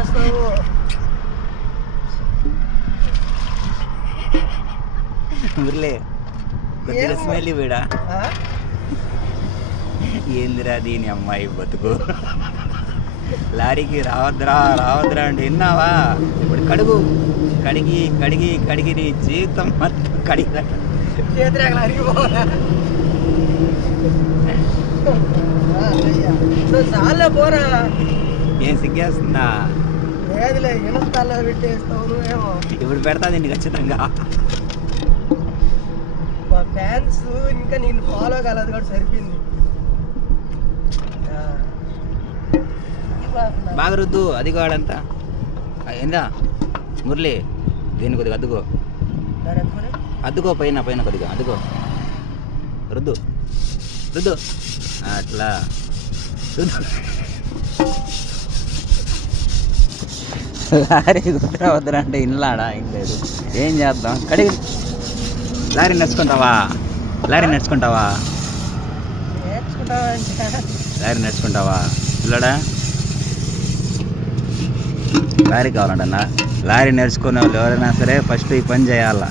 చేస్తావు. మురళి కొద్దిగా స్మెల్ వీడా ఏందిరా దీని అమ్మాయి బతుకు. లారీకి రావద్దురా రావద్దురా అంటే విన్నావా? ఇప్పుడు కడిగి నీ జీవితం మొత్తం కడిగిరా. చేతిరేగలు అరిగిపోవాలా? చాలా పోరా. ఏం సిగ్గేస్తుందా? లేదులే, ఇనస్తాల్లో పెట్టేస్తావు నువ్వేమో. ఇప్పుడు పెడతా దీన్ని ఖచ్చితంగా. మా ఫ్యాన్స్ ఇంకా నేను ఫాలో కాలేదు కూడా సరిపోయింది. బాగా రుద్దు. అది కావాలంతా ఏందా మురళి? దీన్ని కొద్దిగా అద్దుకో పైన కొద్దిగా అద్దుకో. రుద్దు అట్లా రుద్దు. లారీ వద్దరా అంటే ఇన్లాడా ఏం లేదు. ఏం చేద్దాం? లారీ నడుచుకుంటావా? లారీ నడుచుకుంటావా పిల్లడా? లారీ కావాలంటన్నా. లారీ నేర్చుకునే వాళ్ళు ఎవరైనా సరే ఫస్ట్ ఈ పని చేయాలా.